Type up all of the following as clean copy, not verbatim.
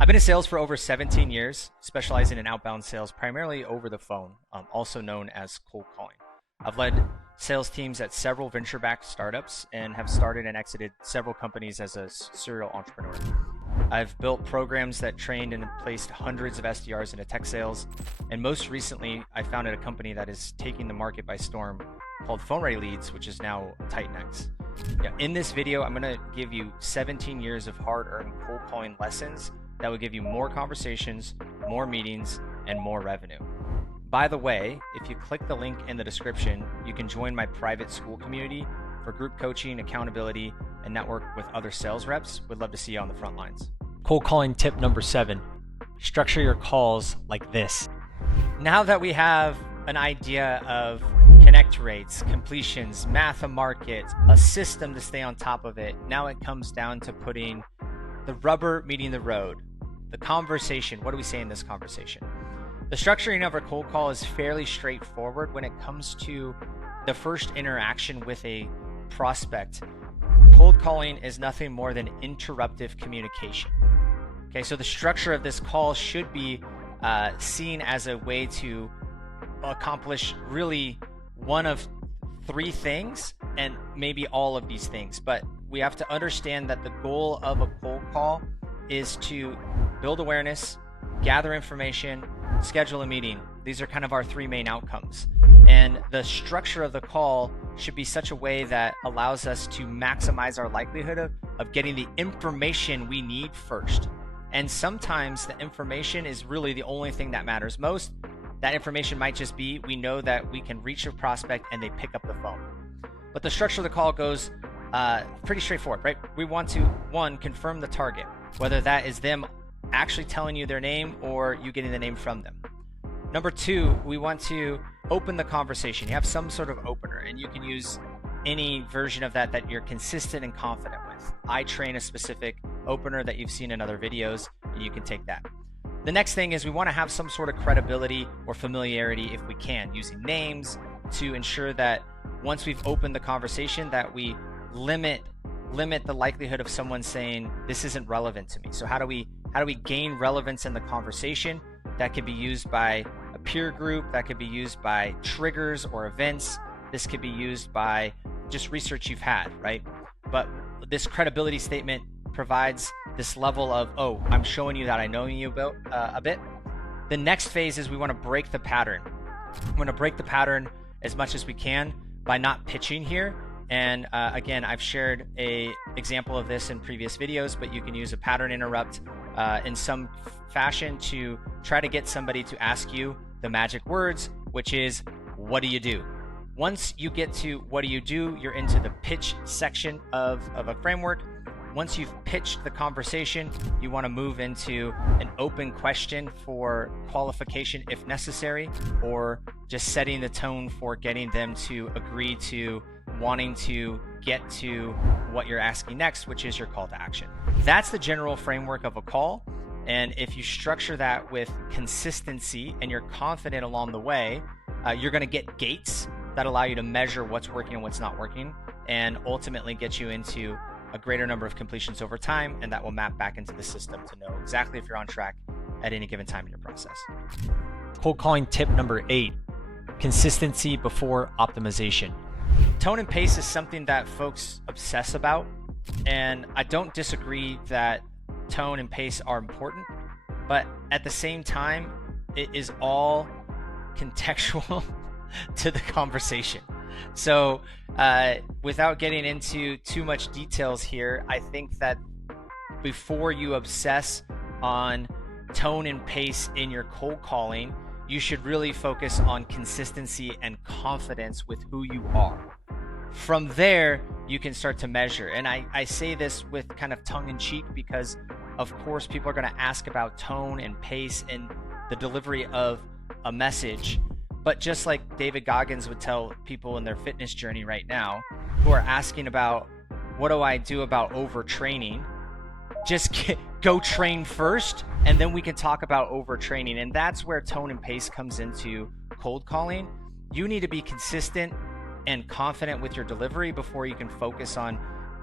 I've been in sales for over 17 years, specializing in outbound sales, primarily over the phone, also known as cold calling. I've led sales teams at several venture-backed startups and have started and exited several companies as a serial entrepreneur. I've built programs that trained and placed hundreds of SDRs into tech sales, and most recently, I founded a company that is taking the market by storm called Phone Ready Leads, which is now TitanX. In this video, I'm going to give you 17 years of hard-earned cold calling lessons that will give you more conversations, more meetings, and more revenue. By the way, if you click the link in the description, you can join my private Skool community for group coaching, accountability, and network with other sales reps. Would love to see you on the front lines. Cold calling tip number 7, structure your calls like this. Now that we have an idea of connect rates, completions, math of market, a system to stay on top of it, now it comes down to putting the rubber meeting the road. The conversation, what do we say in this conversation? The structuring of a cold call is fairly straightforward when it comes to the first interaction with a prospect. Cold calling is nothing more than interruptive communication. Okay, so the structure of this call should be seen as a way to accomplish really one of 3 things, and maybe all of these things. But we have to understand that the goal of a cold call is to build awareness, gather information, schedule a meeting. These are kind of our 3 main outcomes. And the structure of the call should be such a way that allows us to maximize our likelihood of getting the information we need first. And sometimes the information is really the only thing that matters most. That information might just be, we know that we can reach a prospect and they pick up the phone. But the structure of the call goes pretty straightforward, right? We want to, 1, confirm the target, whether that is them actually telling you their name or you getting the name from them. Number 2, we want to open the conversation. You have some sort of opener, and you can use any version of that you're consistent and confident with. I train a specific opener that you've seen in other videos, and you can take that. The next thing is we want to have some sort of credibility or familiarity if we can, using names to ensure that once we've opened the conversation that we limit the likelihood of someone saying this isn't relevant to me. So how do we gain relevance in the conversation? That could be used by a peer group, that could be used by triggers or events. This could be used by just research you've had, right? But this credibility statement provides this level of, oh, I'm showing you that I know you about a bit. The next phase is we want to break the pattern. We want to break the pattern as much as we can by not pitching here. And again, I've shared a example of this in previous videos, but you can use a pattern interrupt in some fashion to try to get somebody to ask you the magic words, which is, what do you do? Once you get to what do you do, you're into the pitch section of a framework. Once you've pitched the conversation, you want to move into an open question for qualification if necessary, or just setting the tone for getting them to agree to wanting to get to what you're asking next, which is your call to action. That's the general framework of a call. And if you structure that with consistency and you're confident along the way, you're going to get gates that allow you to measure what's working and what's not working, and ultimately get you into a greater number of completions over time, and that will map back into the system to know exactly if you're on track at any given time in your process. Cold calling tip number 8, consistency before optimization. Tone and pace is something that folks obsess about, and I don't disagree that tone and pace are important, but at the same time, it is all contextual to the conversation. So without getting into too much details here, I think that before you obsess on tone and pace in your cold calling, you should really focus on consistency and confidence with who you are. From there, you can start to measure. And I say this with kind of tongue-in-cheek because, of course, people are going to ask about tone and pace in the delivery of a message. But just like David Goggins would tell people in their fitness journey right now who are asking about, what do I do about overtraining? Just go train first, and then we can talk about overtraining. And that's where tone and pace comes into cold calling. You need to be consistent and confident with your delivery before you can focus on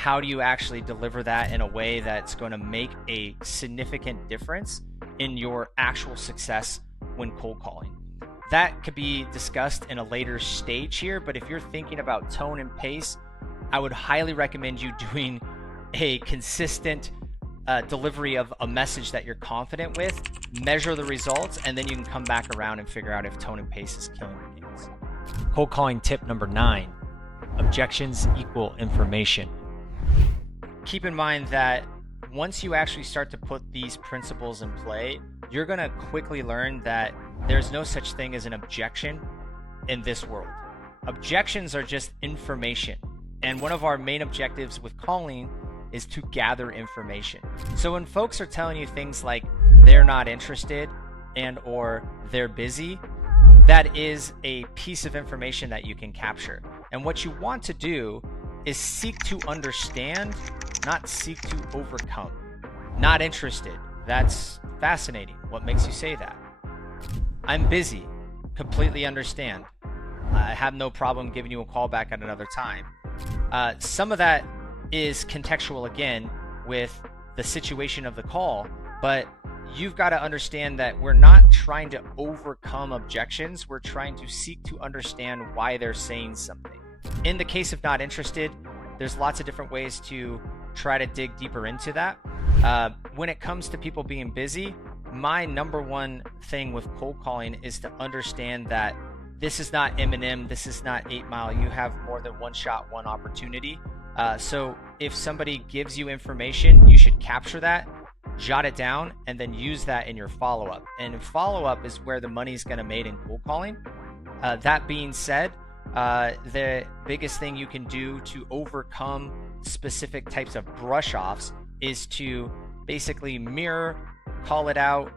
how do you actually deliver that in a way that's going to make a significant difference in your actual success when cold calling. That could be discussed in a later stage here, but if you're thinking about tone and pace, I would highly recommend you doing a consistent delivery of a message that you're confident with, measure the results, and then you can come back around and figure out if tone and pace is killing your games. Cold calling tip number 9, objections equal information. Keep in mind that once you actually start to put these principles in play, you're going to quickly learn that there's no such thing as an objection in this world. Objections are just information. And one of our main objectives with calling is to gather information. So when folks are telling you things like they're not interested and or they're busy, that is a piece of information that you can capture. And what you want to do is seek to understand, not seek to overcome. Not interested. That's fascinating. What makes you say that? I'm busy. Completely understand. I have no problem giving you a call back at another time. Some of that is contextual again with the situation of the call, but you've got to understand that we're not trying to overcome objections. We're trying to seek to understand why they're saying something. In the case of not interested, there's lots of different ways to try to dig deeper into that. When it comes to people being busy, my number one thing with cold calling is to understand that this is not Eminem, this is not 8 Mile. You have more than one shot, one opportunity. So if somebody gives you information, you should capture that, jot it down, and then use that in your follow-up. And follow-up is where the money's going to be made in cold calling. That being said, the biggest thing you can do to overcome specific types of brush-offs is to basically mirror, call it out,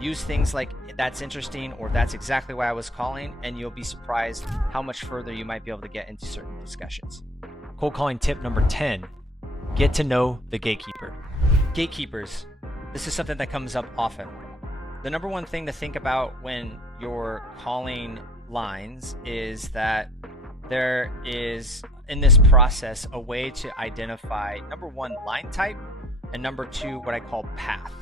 use things like that's interesting or that's exactly why I was calling, and you'll be surprised how much further you might be able to get into certain discussions. Cold calling tip number 10, get to know the gatekeeper. Gatekeepers, this is something that comes up often. The number one thing to think about when you're calling lines is that there is, in this process, a way to identify, number one, line type, and number two, what I call path.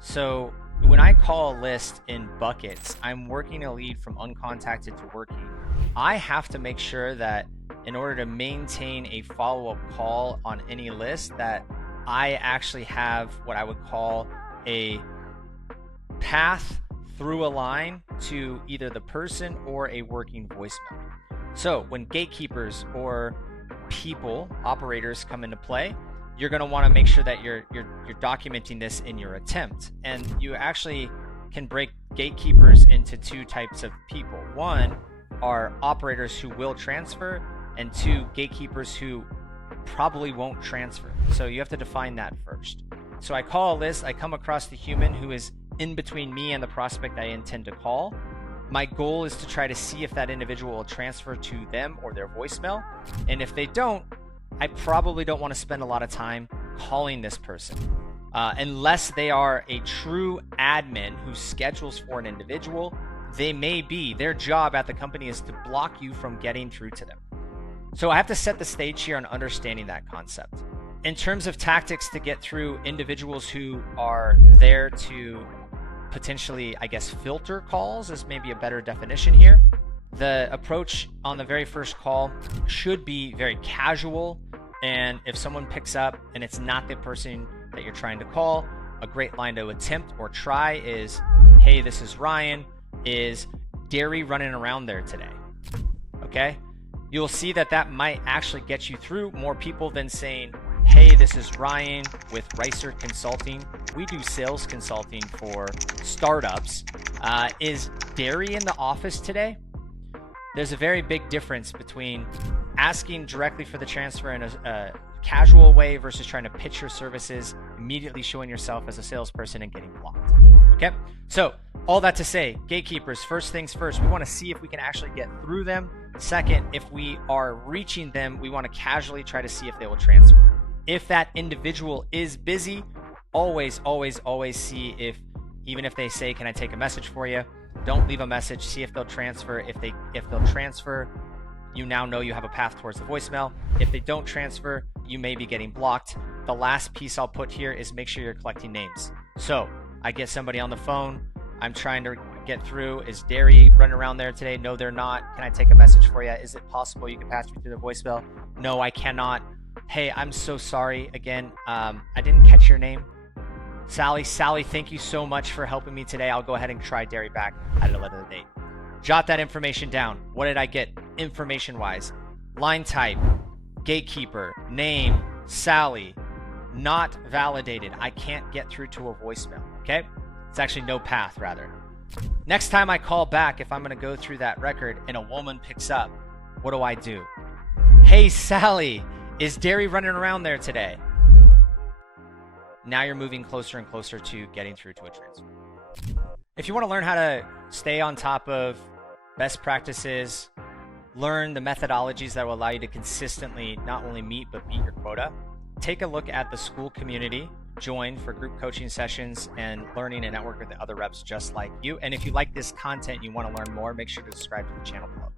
So when I call a list in buckets, I'm working a lead from uncontacted to working. I have to make sure that in order to maintain a follow-up call on any list, that I actually have what I would call a path through a line to either the person or a working voicemail. So when gatekeepers or people, operators come into play, you're going to want to make sure that you're documenting this in your attempt. And you actually can break gatekeepers into two types of people. One are operators who will transfer, and two, gatekeepers who probably won't transfer. So you have to define that first. So I call a list, I come across the human who is in between me and the prospect I intend to call. My goal is to try to see if that individual will transfer to them or their voicemail. And if they don't, I probably don't want to spend a lot of time calling this person. Unless they are a true admin who schedules for an individual, they may be. Their job at the company is to block you from getting through to them. So I have to set the stage here on understanding that concept. In terms of tactics to get through individuals who are there to potentially, I guess, filter calls is maybe a better definition here. The approach on the very first call should be very casual. And if someone picks up and it's not the person that you're trying to call, a great line to attempt or try is, hey, this is Ryan. Is Derry running around there today? Okay? You'll see that that might actually get you through more people than saying, hey, this is Ryan with Reisert Consulting. We do sales consulting for startups. Is Derry in the office today? There's a very big difference between asking directly for the transfer in a casual way versus trying to pitch your services, immediately showing yourself as a salesperson and getting blocked. Okay? So all that to say, gatekeepers, first things first, we want to see if we can actually get through them. Second, if we are reaching them, we want to casually try to see if they will transfer. If that individual is busy, always see if, even if they say, can I take a message for you? Don't leave a message. See if they'll transfer. If they'll transfer, you now know you have a path towards the voicemail. If they don't transfer, you may be getting blocked. The last piece I'll put here is make sure you're collecting names. So I get somebody on the phone. I'm trying to get through. Is Derry running around there today? No, they're not. Can I take a message for you? Is it possible you can pass me through the voicemail? No, I cannot. Hey, I'm so sorry. Again, I didn't catch your name. Sally, thank you so much for helping me today. I'll go ahead and try Derry back at a later date. Jot that information down. What did I get information-wise? Line type, gatekeeper, name, Sally, not validated. I can't get through to a voicemail, okay? It's actually no path, rather. Next time I call back, if I'm going to go through that record and a woman picks up, what do? Hey, Sally, is Derry running around there today? Now you're moving closer and closer to getting through to a transfer. If you want to learn how to stay on top of best practices, learn the methodologies that will allow you to consistently not only meet but beat your quota, take a look at the Skool community, join for group coaching sessions and learning and network with the other reps just like you. And if you like this content, you want to learn more, make sure to subscribe to the channel below.